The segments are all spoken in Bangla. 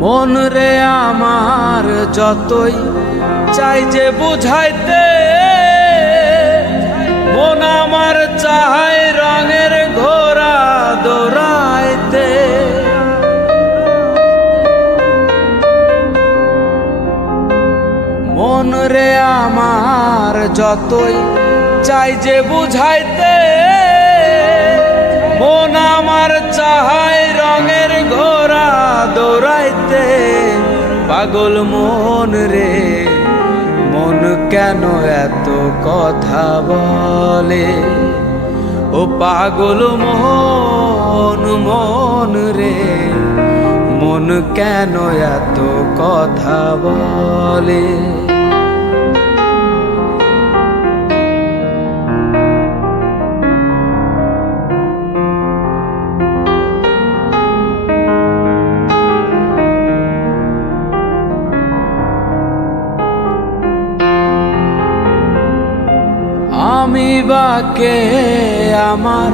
মন রে আমার যতই চাই যে বুঝাইতে, মন আমার চায় রঙের ঘোড়া দৌড়াইতে। মন রে আমার যতই চাই যে বুঝাইতে, মন আমার চায় রঙের ঘোড়া দৌড়াইতে। পাগল মন রে মন কেন এত কথা বলে, ও পাগল মন মন রে মন কেন এত কথা বলে। আমি বাকে আমার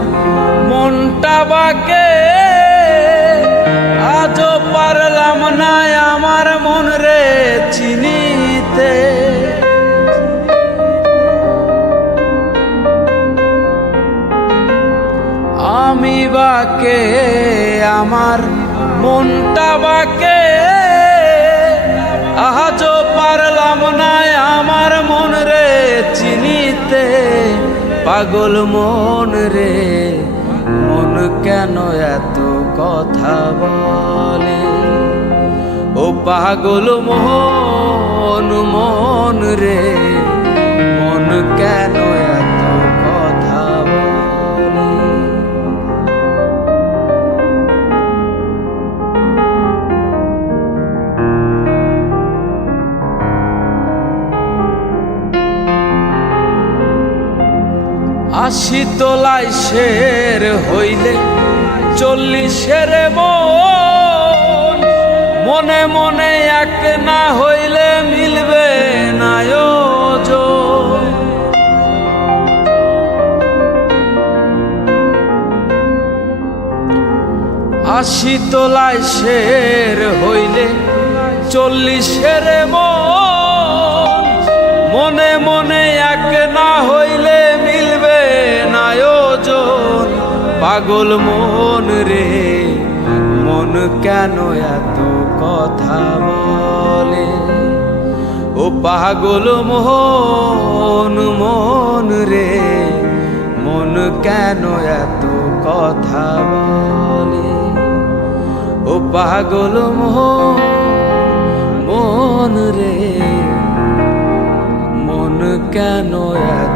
মনটা বাকে, আজও পারলাম না আমার মন রে চিনিতে। আমি বাকে আমার মনটা বাকে, আজও পারলাম না আমার মন রে চিনিতে। পাগল মন রে মন কেন এত কথা বলে, ও পাগল মন মন রে মন কেন এত কথা বলে। আশি তোলায় শের হইলে 40-এর মন, মনে মনে এক না হইলে মিলবে না ওজন। আশি তোলায় শের হইলে 40-এর মন, মনে মনে এক না হইলে মিলবে না ওজন। পাগল মন রে মন কেন এত কথা বলে, ও পাগল মন মন রে মন কেন এত কথা বলে, ও পাগল মন রে মন কেন এত